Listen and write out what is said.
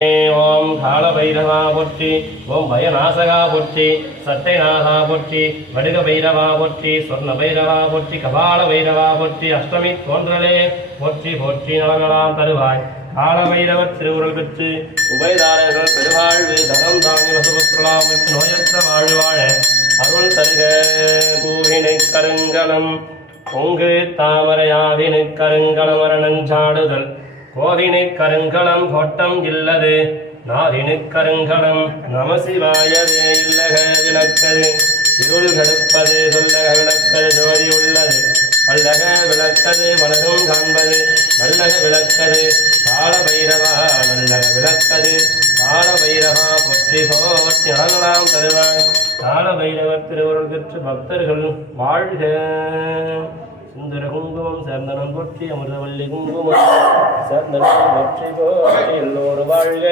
ஓம் காலபைரவா போற்றி, ஓம் பயநாசகா போற்றி, சட்டைநாதா போற்றி, வடுக பைரவா போற்றி, சொர்ண பைரவா போற்றி, கபால பைரவா போற்றி, அஷ்டமி தோன்றலே போற்றி போற்றி நலங்களாம் தருவாய். காலபைரவர் திருவுருள் பெற்று உபயதாரர்கள் பெருவாழ்வு தனம் தாங்கி வசுபுத்திரலாம் பெற்று நோயற்ற வாழ்வாழ அருள் தருக. பூவினை கருங்கலம் பொங்கு தாமரையாவினை கருங்கலம் அரணஞ்சாடுதல் கோவினை கருங்கலம் கோட்டம் இல்லது நாவினு கருங்கலம் நமசிவாயவே இல்லக விளக்கது இருள் கடுப்பது சொல்லக விளக்கது ஜோதி உள்ளது பல்லக விளக்கது வலதும் காண்பது நல்லக விளக்கது கால பைரவா நல்லக விளக்கது கால பைரவா போற்றி போற்றி அழகலாம் தருவாய். கால பைரவர் திருவுருள் பெற்று பக்தர்கள் வாழ்க. சுந்தர குங்குமம் சேர்ந்தனம் போற்றி, அமிர்தவல்லி குங்குமம் சேர்ந்தனம் போற்றி போற்றி, எல்லோரும் வாழ்க.